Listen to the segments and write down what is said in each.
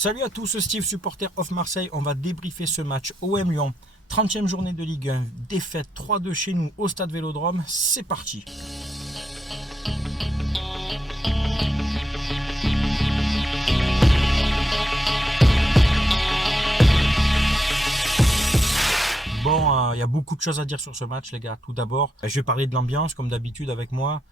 Salut à tous, Steve, supporter of Marseille. On va débriefer ce match OM Lyon, 30e journée de Ligue 1, défaite 3-2 chez nous au stade Vélodrome. C'est parti. Bon, il y a beaucoup de choses à dire sur ce match, les gars. Tout d'abord, je vais parler de l'ambiance, comme d'habitude avec moi.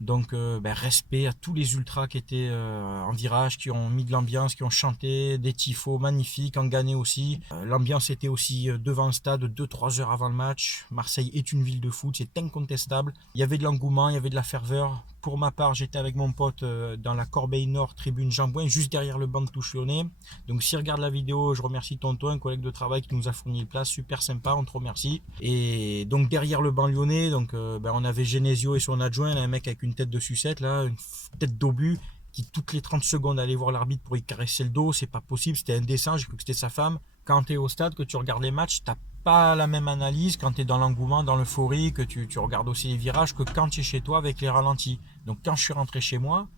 Donc, respect à tous les ultras qui étaient en virage, qui ont mis de l'ambiance, qui ont chanté, des tifos magnifiques, en gagné aussi. L'ambiance était aussi devant le stade 2-3 heures avant le match. Marseille est une ville de foot, c'est incontestable. Il y avait de l'engouement, il y avait de la ferveur. Pour ma part, j'étais avec mon pote dans la Corbeille Nord, tribune Jean-Bouin, juste derrière le banc de touche lyonnais. Donc s'il regarde la vidéo, je remercie Tonton, un collègue de travail qui nous a fourni le place, super sympa, on te remercie. Et donc derrière le banc lyonnais, on avait Genesio et son adjoint, là, un mec avec une tête de sucette, là, une tête d'obus, qui toutes les 30 secondes allait voir l'arbitre pour y caresser le dos, c'est pas possible, c'était indécent, j'ai cru que c'était sa femme. Quand tu es au stade, que tu regardes les matchs, t'as pas la même analyse quand tu es dans l'engouement, dans l'euphorie, que tu regardes aussi les virages, que quand tu es chez toi avec les ralentis. Donc quand je suis rentré chez moi,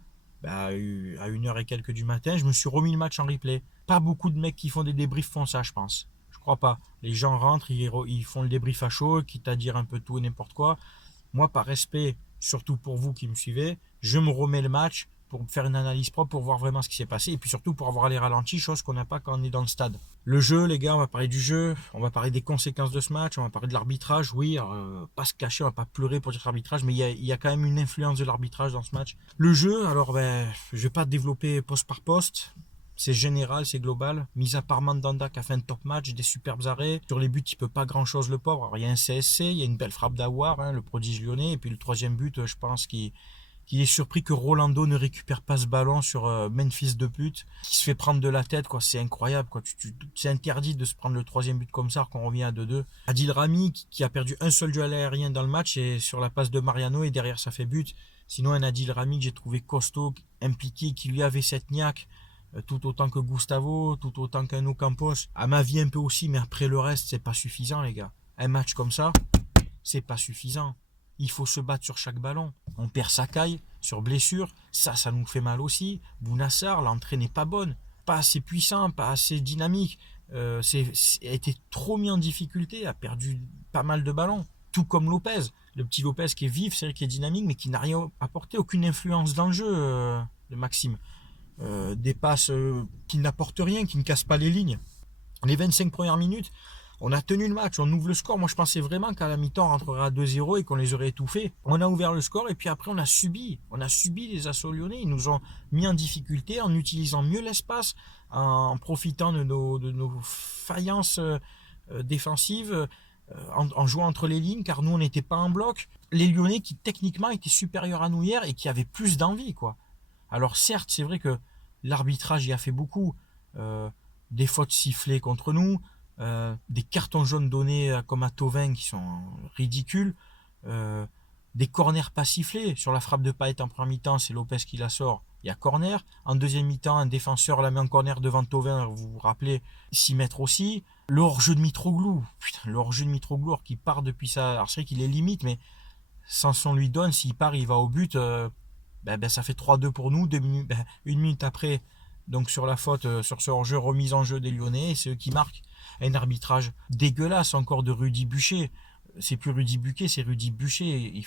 à 1h et quelques du matin, je me suis remis le match en replay. Pas beaucoup de mecs qui font des débriefs font ça, je pense. Je crois pas. Les gens rentrent, ils font le débrief à chaud, quitte à dire un peu tout et n'importe quoi. Moi, par respect, surtout pour vous qui me suivez, je me remets le match pour faire une analyse propre, pour voir vraiment ce qui s'est passé, et puis surtout pour avoir les ralentis, chose qu'on n'a pas quand on est dans le stade. Le jeu, les gars, on va parler du jeu, on va parler des conséquences de ce match, on va parler de l'arbitrage, oui, pas se cacher, on va pas pleurer pour dire l'arbitrage, mais il y a quand même une influence de l'arbitrage dans ce match. Le jeu, alors je vais pas développer poste par poste, c'est général, c'est global. Mis à part Mandanda qui a fait un top match, des superbes arrêts. Sur les buts, il peut pas grand chose, le pauvre. Alors, il y a un CSC, il y a une belle frappe d'Aouar, hein, le prodige lyonnais. Et puis le troisième but, je pense qu'il est surpris que Rolando ne récupère pas ce ballon sur Memphis de pute, qui se fait prendre de la tête, quoi. C'est incroyable, quoi. C'est interdit de se prendre le troisième but comme ça, qu'on revient à 2-2. Adil Rami, qui a perdu un seul duel aérien dans le match, et sur la passe de Mariano, et derrière ça fait but. Sinon, un Adil Rami que j'ai trouvé costaud, impliqué, qui lui avait cette niaque, tout autant que Gustavo, tout autant qu'un Ocampos. À ma vie un peu aussi, mais après le reste, c'est pas suffisant, les gars. Un match comme ça, c'est pas suffisant. Il faut se battre sur chaque ballon. On perd Sakai sur blessure, ça nous fait mal aussi. Bounassar, l'entrée n'est pas bonne, pas assez puissant, pas assez dynamique. A été trop mis en difficulté, a perdu pas mal de ballons. Tout comme Lopez, le petit Lopez qui est vif, c'est vrai qu'il est dynamique, mais qui n'a rien apporté, aucune influence dans le jeu, de Maxime. Des passes qui n'apportent rien, qui ne cassent pas les lignes. Les 25 premières minutes, on a tenu le match, on ouvre le score. Moi, je pensais vraiment qu'à la mi-temps, on rentrerait à 2-0 et qu'on les aurait étouffés. On a ouvert le score et puis après, on a subi les assauts lyonnais. Ils nous ont mis en difficulté en utilisant mieux l'espace, en profitant de nos faillances défensives, en jouant entre les lignes, car nous, on n'était pas en bloc. Les Lyonnais qui, techniquement, étaient supérieurs à nous hier et qui avaient plus d'envie, quoi. Alors certes, c'est vrai que l'arbitrage y a fait beaucoup. Des fautes sifflées contre nous, des cartons jaunes donnés comme à Thauvin qui sont ridicules, des corners pas sifflés. Sur la frappe de Payet en première mi-temps, c'est Lopez qui la sort, il y a corner. En deuxième mi-temps, un défenseur la met en corner devant Thauvin, vous vous rappelez, 6 mètres aussi. Le hors-jeu de Mitroglou, putain, le hors-jeu de Mitroglou qui part depuis ça. Alors c'est vrai qu'il est limite, mais Sanson lui donne, s'il part, il va au but. Ça fait 3-2 pour nous, 1 minute après, donc sur la faute, sur ce hors-jeu, remise en jeu des Lyonnais, et c'est eux qui marquent. Un arbitrage dégueulasse encore de Rudy Bucher. C'est plus Rudy Buquet, c'est Rudy Bucher.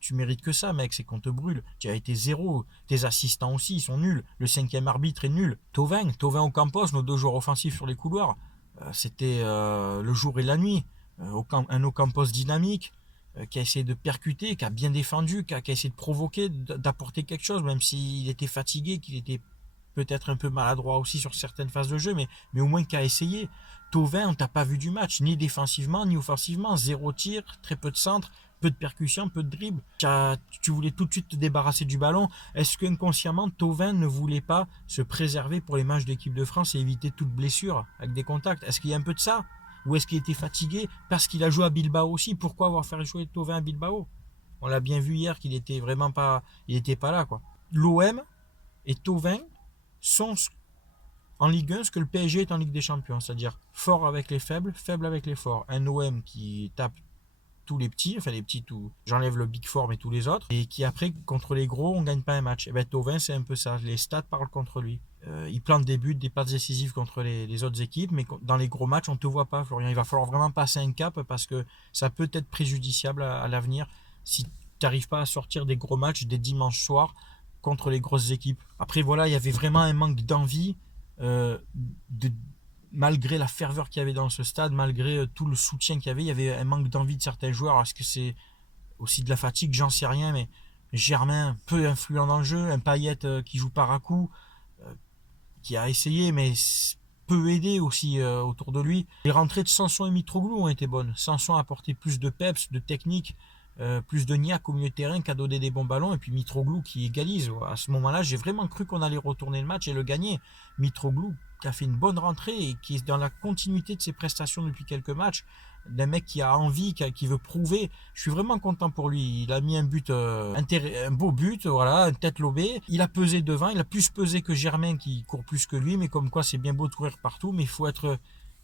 Tu mérites que ça, mec, c'est qu'on te brûle. Tu as été zéro. Tes assistants aussi, ils sont nuls. Le 5e arbitre est nul. Thauvin Ocampos, nos 2 joueurs offensifs sur les couloirs. C'était le jour et la nuit. Un Ocampos dynamique, qui a essayé de percuter, qui a bien défendu, qui a essayé de provoquer, d'apporter quelque chose, même s'il était fatigué, qu'il était peut-être un peu maladroit aussi sur certaines phases de jeu, mais au moins qui a essayé. Thauvin, on t'a pas vu du match, ni défensivement, ni offensivement. 0 tir, très peu de centre, peu de percussion, peu de dribble. Tu voulais tout de suite te débarrasser du ballon. Est-ce qu'inconsciemment, Thauvin ne voulait pas se préserver pour les matchs d'équipe de France et éviter toute blessure avec des contacts? Est-ce qu'il y a un peu de ça? Ou est-ce qu'il était fatigué parce qu'il a joué à Bilbao aussi? Pourquoi avoir fait jouer Thauvin à Bilbao? On l'a bien vu hier qu'il était vraiment pas, il était pas là, quoi. L'OM et Thauvin sont en Ligue 1 ce que le PSG est en Ligue des Champions, c'est-à-dire fort avec les faibles, faible avec les forts. Un OM qui tape tous les petits, enfin les petits, j'enlève le Big Four mais tous les autres, et qui après, contre les gros, on gagne pas un match. Et ben Thauvin, c'est un peu ça, les stats parlent contre lui. Il plante des buts, des passes décisives contre les autres équipes, mais dans les gros matchs, on ne te voit pas, Florian. Il va falloir vraiment passer un cap parce que ça peut être préjudiciable à l'avenir si tu n'arrives pas à sortir des gros matchs des dimanches soirs contre les grosses équipes. Après, voilà, il y avait vraiment un manque d'envie, malgré la ferveur qu'il y avait dans ce stade, malgré tout le soutien qu'il y avait un manque d'envie de certains joueurs. Est-ce que c'est aussi de la fatigue? J'en sais rien, mais Germain, peu influent dans le jeu, un Payet qui joue par à coup, qui a essayé, mais peu aidé aussi autour de lui. Les rentrées de Sanson et Mitroglou ont été bonnes. Sanson a apporté plus de peps, de technique, plus de niaque au milieu de terrain, qui a donné des bons ballons, et puis Mitroglou qui égalise. À ce moment-là, j'ai vraiment cru qu'on allait retourner le match et le gagner. Mitroglou qui a fait une bonne rentrée et qui est dans la continuité de ses prestations depuis quelques matchs, d'un mec qui a envie, qui veut prouver. Je suis vraiment content pour lui. Il a mis un but, un beau but, voilà, une tête lobée. Il a pesé devant, il a plus pesé que Germain qui court plus que lui, mais comme quoi c'est bien beau de courir partout, mais il faut être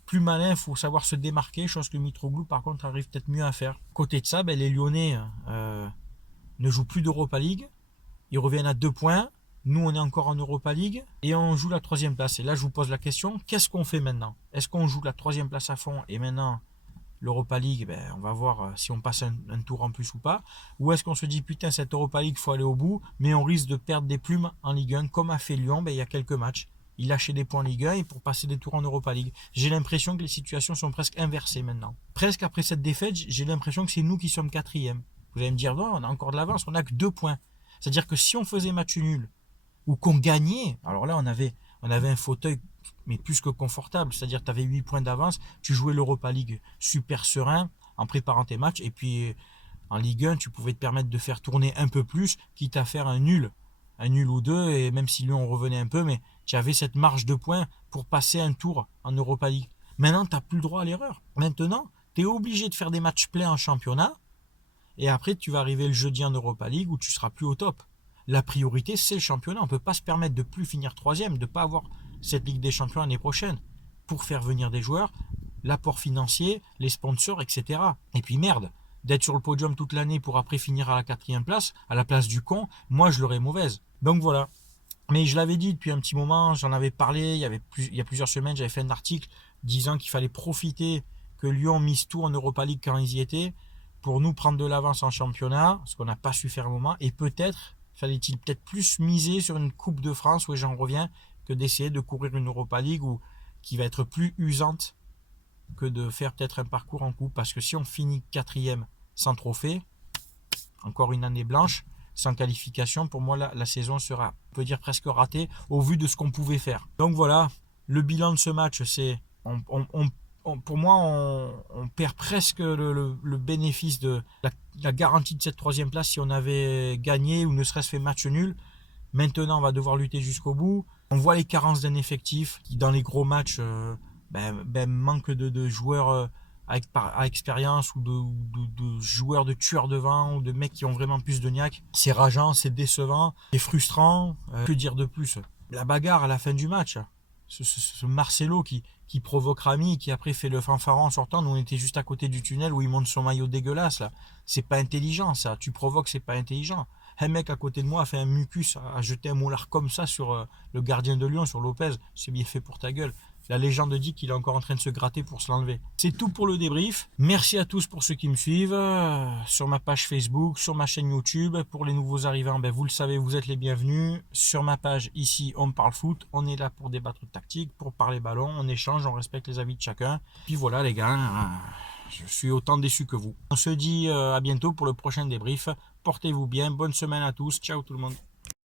plus malin, il faut savoir se démarquer, chose que Mitroglou par contre arrive peut-être mieux à faire. Côté de ça, les Lyonnais ne jouent plus d'Europa League. Ils reviennent à 2 points. Nous, on est encore en Europa League et on joue la 3e place. Et là, je vous pose la question, qu'est-ce qu'on fait maintenant? Est-ce qu'on joue la 3e place à fond et maintenant l'Europa League, on va voir si on passe un tour en plus ou pas? Ou est-ce qu'on se dit, putain, cette Europa League, il faut aller au bout, mais on risque de perdre des plumes en Ligue 1, comme a fait Lyon il y a quelques matchs. Il lâchait des points en Ligue 1 et pour passer des tours en Europa League. J'ai l'impression que les situations sont presque inversées maintenant. Presque après cette défaite, j'ai l'impression que c'est nous qui sommes 4e. Vous allez me dire, non, on a encore de l'avance, on n'a que 2 points. C'est-à-dire que si on faisait match nul, ou qu'on gagnait, alors là on avait un fauteuil mais plus que confortable, c'est-à-dire que tu avais 8 points d'avance, tu jouais l'Europa League super serein en préparant tes matchs, et puis en Ligue 1 tu pouvais te permettre de faire tourner un peu plus, quitte à faire un nul ou deux, et même si Lyon revenait un peu, mais tu avais cette marge de points pour passer un tour en Europa League. Maintenant tu n'as plus le droit à l'erreur. Maintenant tu es obligé de faire des matchs pleins en championnat, et après tu vas arriver le jeudi en Europa League où tu seras plus au top. La priorité, c'est le championnat. On ne peut pas se permettre de plus finir 3e, de ne pas avoir cette Ligue des Champions l'année prochaine. Pour faire venir des joueurs, l'apport financier, les sponsors, etc. Et puis merde, d'être sur le podium toute l'année pour après finir à la 4e place, à la place du con, moi je l'aurais mauvaise. Donc voilà. Mais je l'avais dit depuis un petit moment, j'en avais parlé, il y a plusieurs semaines, j'avais fait un article disant qu'il fallait profiter que Lyon mise tout en Europa League quand ils y étaient, pour nous prendre de l'avance en championnat, ce qu'on n'a pas su faire au moment, et peut-être fallait-il peut-être plus miser sur une Coupe de France, où j'en reviens, que d'essayer de courir une Europa League qui va être plus usante que de faire peut-être un parcours en coupe. Parce que si on finit 4e sans trophée, encore une année blanche, sans qualification, pour moi la saison sera, on peut dire, presque ratée au vu de ce qu'on pouvait faire. Donc voilà, le bilan de ce match, c'est pour moi, on perd presque le bénéfice de la garantie de cette 3e place si on avait gagné ou ne serait-ce fait match nul. Maintenant, on va devoir lutter jusqu'au bout. On voit les carences d'un effectif qui, dans les gros matchs, manque de joueurs à expérience, ou de joueurs de tueurs devant, ou de mecs qui ont vraiment plus de niaque. C'est rageant, c'est décevant, c'est frustrant. Que dire de plus? La bagarre à la fin du match. Ce Marcelo qui provoque Rami, qui après fait le fanfaron en sortant. Nous on était juste à côté du tunnel où il monte son maillot dégueulasse là. C'est pas intelligent ça, tu provoques, c'est pas intelligent. Un mec à côté de moi a fait un mucus, a jeté un moulard comme ça sur le gardien de Lyon, sur Lopez. C'est bien fait pour ta gueule. La légende dit qu'il est encore en train de se gratter pour se l'enlever. C'est tout pour le débrief. Merci à tous pour ceux qui me suivent sur ma page Facebook, sur ma chaîne YouTube. Pour les nouveaux arrivants, vous le savez, vous êtes les bienvenus. Sur ma page ici, on parle foot. On est là pour débattre de tactique, pour parler ballon. On échange, on respecte les avis de chacun. Puis voilà les gars, je suis autant déçu que vous. On se dit à bientôt pour le prochain débrief. Portez-vous bien, bonne semaine à tous. Ciao tout le monde.